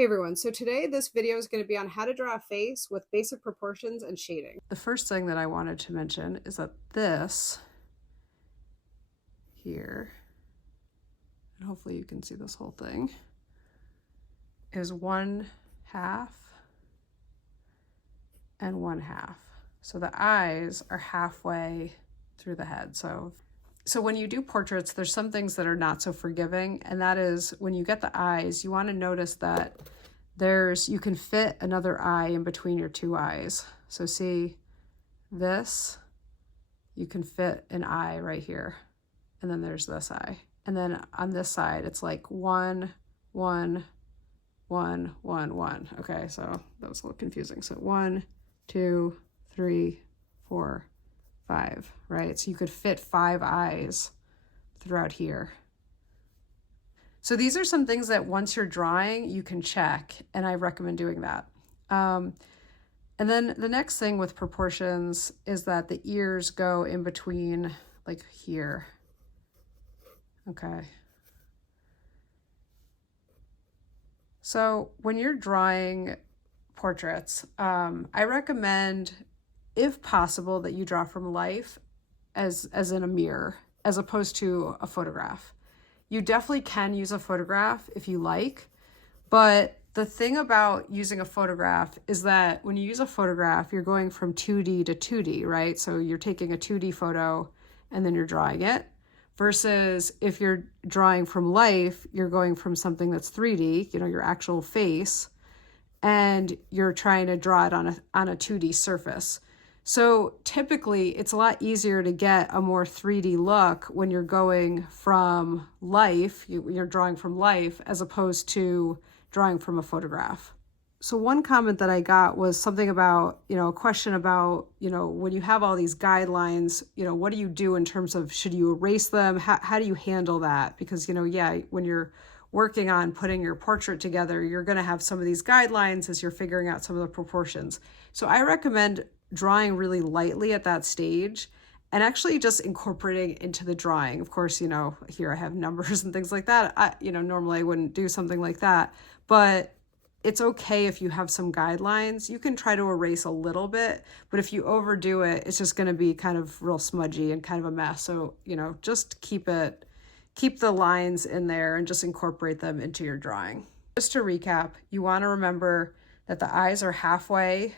Hey everyone, so today this video is going to be on how to draw a face with basic proportions and shading. The first thing that I wanted to mention is that this here, and hopefully you can see this whole thing, is 1/2 and 1/2. So the eyes are halfway through the head. So when you do portraits, there's some things that are not so forgiving, and that is when you get the eyes, you want to notice that you can fit another eye in between your two eyes. So see this, you can fit an eye right here, and then there's this eye. And then on this side, it's like 1, 1, 1, 1, 1. Okay, so that was a little confusing. So 1, 2, 3, 4, 5, right? So you could fit 5 eyes throughout here. So these are some things that once you're drawing, you can check, and I recommend doing that. And then the next thing with proportions is that the ears go in between, like here. Okay. So when you're drawing portraits, I recommend, if possible, that you draw from life as in a mirror, as opposed to a photograph. You definitely can use a photograph if you like, but the thing about using a photograph is that when you use a photograph, you're going from 2D to 2D, right? So you're taking a 2D photo and then you're drawing it, versus if you're drawing from life, you're going from something that's 3D, your actual face, and you're trying to draw it on a 2D surface. So typically it's a lot easier to get a more 3D look when you're going from life, you're drawing from life, as opposed to drawing from a photograph. So one comment that I got was something about, a question about, when you have all these guidelines, what do you do in terms of, should you erase them? How do you handle that? Because, when you're working on putting your portrait together, you're going to have some of these guidelines as you're figuring out some of the proportions. So I recommend drawing really lightly at that stage and actually just incorporating into the drawing. Of course, here I have numbers and things like that. Normally I wouldn't do something like that, but it's okay if you have some guidelines. You can try to erase a little bit, but if you overdo it, it's just going to be kind of real smudgy and kind of a mess. So, just keep the lines in there and just incorporate them into your drawing. Just to recap, you want to remember that the eyes are halfway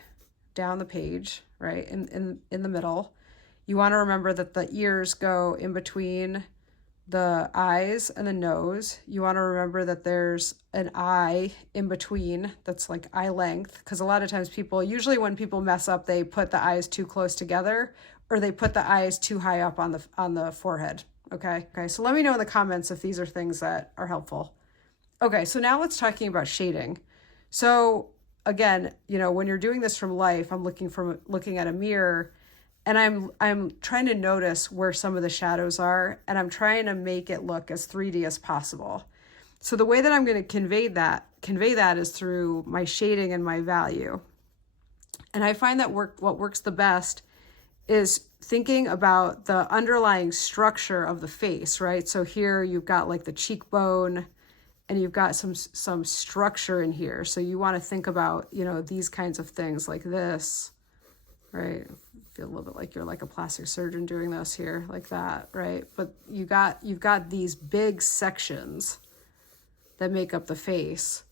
down the page, right, in the middle. You want to remember that the ears go in between the eyes and the nose. You want to remember that there's an eye in between that's like eye length, because a lot of times usually when people mess up, they put the eyes too close together, or they put the eyes too high up on the forehead. Okay, so let me know in the comments if these are things that are helpful. Okay, so now let's talking about shading. So again, when you're doing this from life, I'm looking at a mirror, and I'm trying to notice where some of the shadows are, and I'm trying to make it look as 3D as possible. So the way that I'm going to convey that is through my shading and my value. And I find that what works the best is thinking about the underlying structure of the face, right? So here you've got like the cheekbone, and you've got some structure in here. So you want to think about, these kinds of things like this, right? Feel a little bit like you're like a plastic surgeon doing this here, like that, right? But you've got these big sections that make up the face.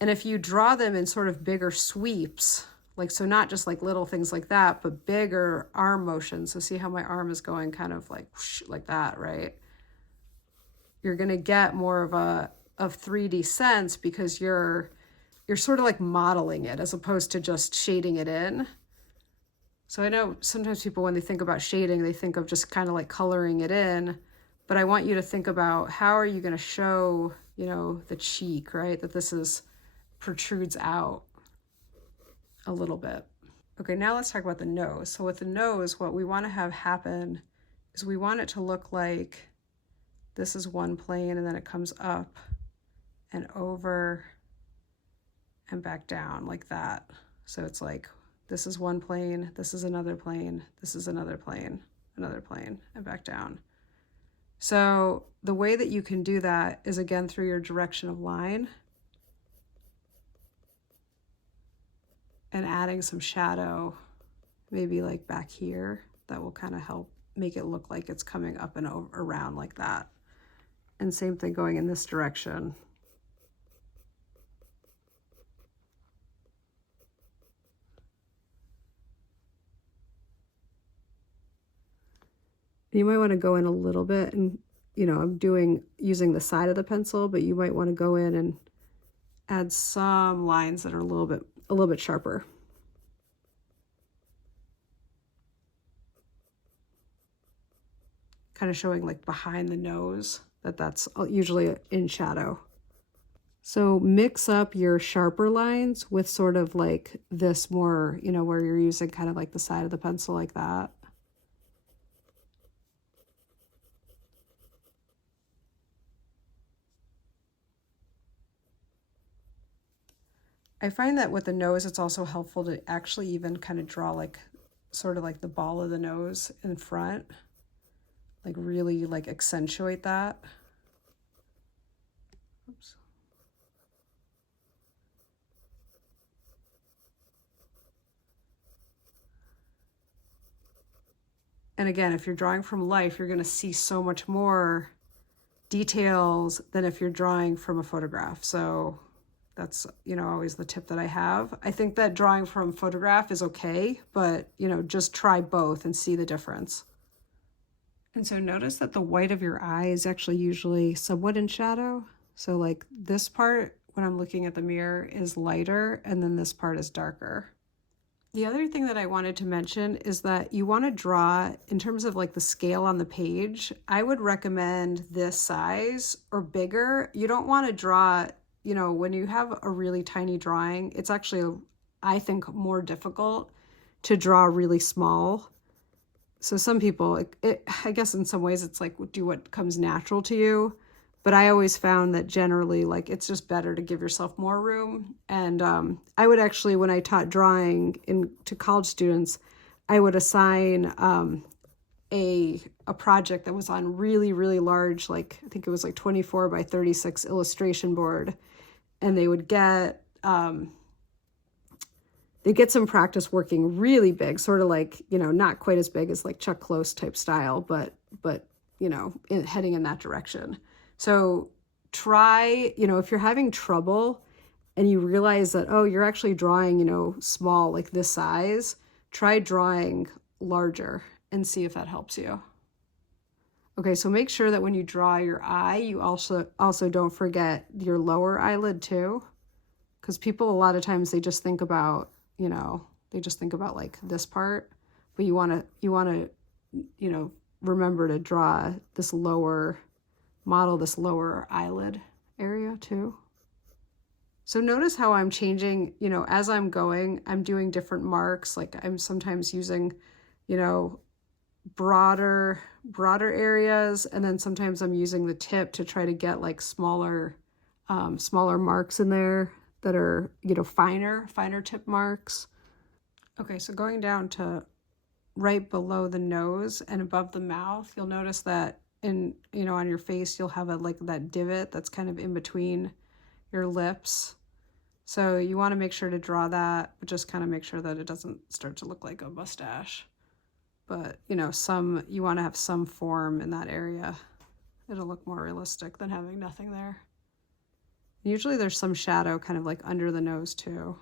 And if you draw them in sort of bigger sweeps, so not just like little things like that, but bigger arm motions. So see how my arm is going kind of like whoosh, like that, right? You're going to get more of 3D sense, because you're sort of like modeling it as opposed to just shading it in. So I know sometimes people, when they think about shading, they think of just kind of like coloring it in, but I want you to think about, how are you going to show, the cheek, right? That this protrudes out a little bit. Okay, now let's talk about the nose. So with the nose, what we want to have happen is we want it to look like this is one plane, and then it comes up and over and back down like that. So it's like, this is one plane, this is another plane, this is another plane, and back down. So the way that you can do that is, again, through your direction of line. and adding some shadow, maybe like back here, that will kind of help make it look like it's coming up and around like that. And same thing going in this direction. You might want to go in a little bit, and I'm using the side of the pencil, but you might want to go in and add some lines that are a little bit sharper. Kind of showing like behind the nose, that's usually in shadow. So mix up your sharper lines with sort of like this more, where you're using kind of like the side of the pencil like that. I find that with the nose, it's also helpful to actually even kind of draw like sort of like the ball of the nose in front, like really like accentuate that. Oops. And again, if you're drawing from life, you're going to see so much more details than if you're drawing from a photograph. So that's, always the tip that I have. I think that drawing from photograph is okay, but, just try both and see the difference. And so notice that the white of your eye is actually usually somewhat in shadow. So like this part, when I'm looking at the mirror, is lighter, and then this part is darker. The other thing that I wanted to mention is that you want to draw, in terms of like the scale on the page, I would recommend this size or bigger. You don't want to draw, when you have a really tiny drawing, it's actually, I think, more difficult to draw really small. So some people, I guess in some ways it's like do what comes natural to you. But I always found that generally, like, it's just better to give yourself more room. And I would actually, when I taught drawing to college students, I would assign a project that was on really, really large, like I think it was like 24 by 36 illustration board. And they would get some practice working really big, sort of like, not quite as big as like Chuck Close type style, but heading in that direction. So try, if you're having trouble and you realize that, oh, you're actually drawing, small, like this size, try drawing larger and see if that helps you. Okay, so make sure that when you draw your eye, you also don't forget your lower eyelid too. Because people, a lot of times, they just think about, like this part, but you want to, remember to draw this lower eyelid area too. So notice how I'm changing, as I'm going, I'm doing different marks. Like I'm sometimes using, broader areas. And then sometimes I'm using the tip to try to get like smaller marks in there that are, finer tip marks. Okay, so going down to right below the nose and above the mouth, you'll notice that on your face, you'll have like that divot that's kind of in between your lips. So you want to make sure to draw that, but just kind of make sure that it doesn't start to look like a mustache. But, you want to have some form in that area. It'll look more realistic than having nothing there. Usually there's some shadow kind of like under the nose too.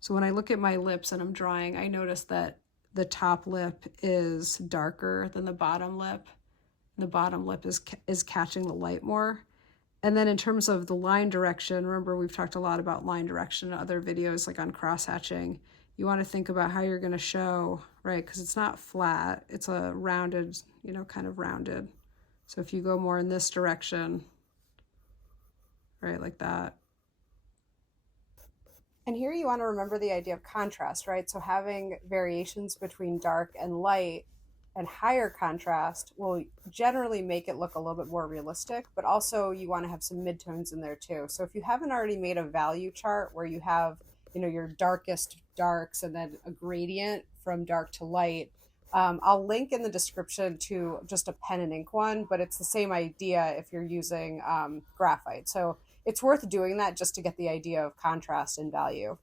So when I look at my lips and I'm drawing, I notice that the top lip is darker than the bottom lip. The bottom lip is catching the light more. And then in terms of the line direction, remember we've talked a lot about line direction in other videos, like on cross-hatching. You want to think about how you're going to show, right? Because it's not flat, it's a rounded, kind of rounded. So if you go more in this direction, right, like that. And here you want to remember the idea of contrast, right? So having variations between dark and light and higher contrast will generally make it look a little bit more realistic, but also you want to have some midtones in there too. So if you haven't already made a value chart where you have, your darkest darks and then a gradient from dark to light, I'll link in the description to just a pen and ink one, but it's the same idea if you're using graphite. So it's worth doing that just to get the idea of contrast and value.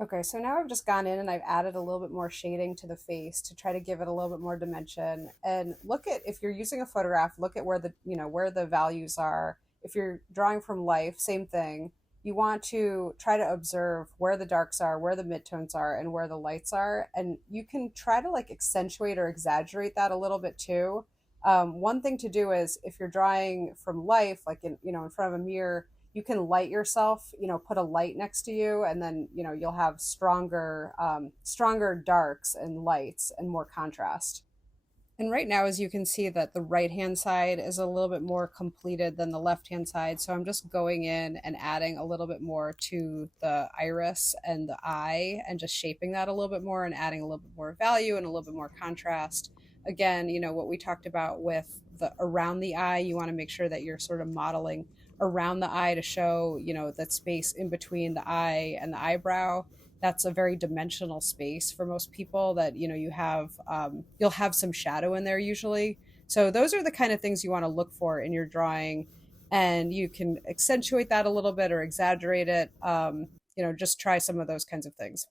Okay, so now I've just gone in and I've added a little bit more shading to the face to try to give it a little bit more dimension. And look at, if you're using a photograph, look at where the, where the values are. If you're drawing from life, same thing. You want to try to observe where the darks are, where the midtones are, and where the lights are. And you can try to like accentuate or exaggerate that a little bit too. One thing to do is if you're drawing from life, like in front of a mirror, you can light yourself, put a light next to you, and then you'll have stronger darks and lights and more contrast. And right now, as you can see, that the right hand side is a little bit more completed than the left hand side, so I'm just going in and adding a little bit more to the iris and the eye and just shaping that a little bit more and adding a little bit more value and a little bit more contrast. Again, what we talked about with the around the eye, you want to make sure that you're sort of modeling around the eye to show, that space in between the eye and the eyebrow. That's a very dimensional space for most people, that you'll have some shadow in there usually. So those are the kind of things you want to look for in your drawing, and you can accentuate that a little bit or exaggerate it. Just try some of those kinds of things.